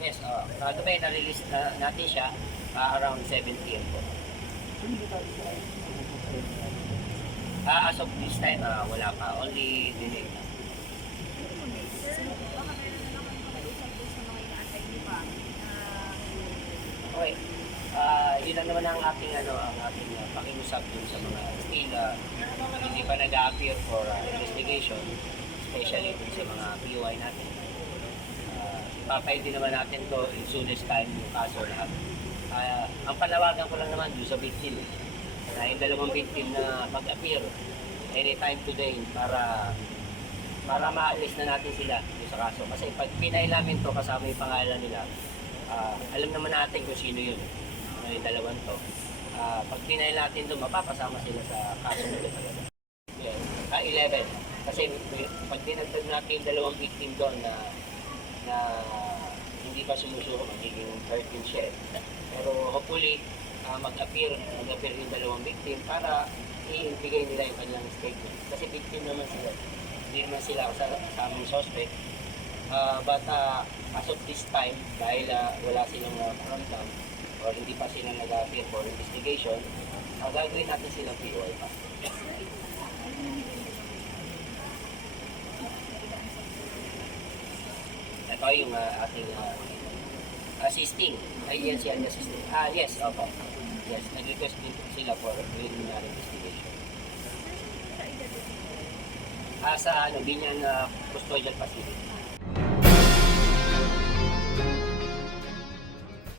Yes, uh, kagabi na-release na, natin siya ah, around 7 p.m. po. Ah, as of this time, ah, wala pa. Only delay na. Okay. Ah, yun lang naman ang ating ano, ang ating uh, pakiusap dun sa mga still ah, hindi pa nag-appear for ah, investigation, especially dun sa mga POI natin. Uh, din naman natin to in soonest time yung kaso lahat. Ah, ang panawagan ko lang naman dun sa victim, na yung dalawang victim na mag-appear anytime today para para maalis na natin sila dun sa kaso. Kasi pag pinay namin to kasama yung pangalan nila, ah, alam naman natin kung sino yun. Ano yung dalawang to. Ah, pag pinay natin to, mapapasama sila sa kaso nila talaga. Yes. Ah, 11. Kasi pag dinagdag natin yung dalawang victim doon na na hindi pa sumusuko, magiging 13 siya. eh. Pero hopefully, ah, mag-appear, mag-appear yung dalawang victim para i-ibigay nila yung kanilang statement. Kasi victim naman sila. Hindi naman sila sa, sa aming suspect. Ah, but ah, as of this time, dahil ah, wala silang uh, karamdam or hindi pa sila nag-appear for investigation, uh, gagawin natin silang POI pa. Ito yung ah, ating ah, assisting. Yes, yan, assisting. Ah, yes, opo. Yes, nag-request din po sila for preliminary investigation. Ah, sa ano, Binyan uh, Custodial Facility.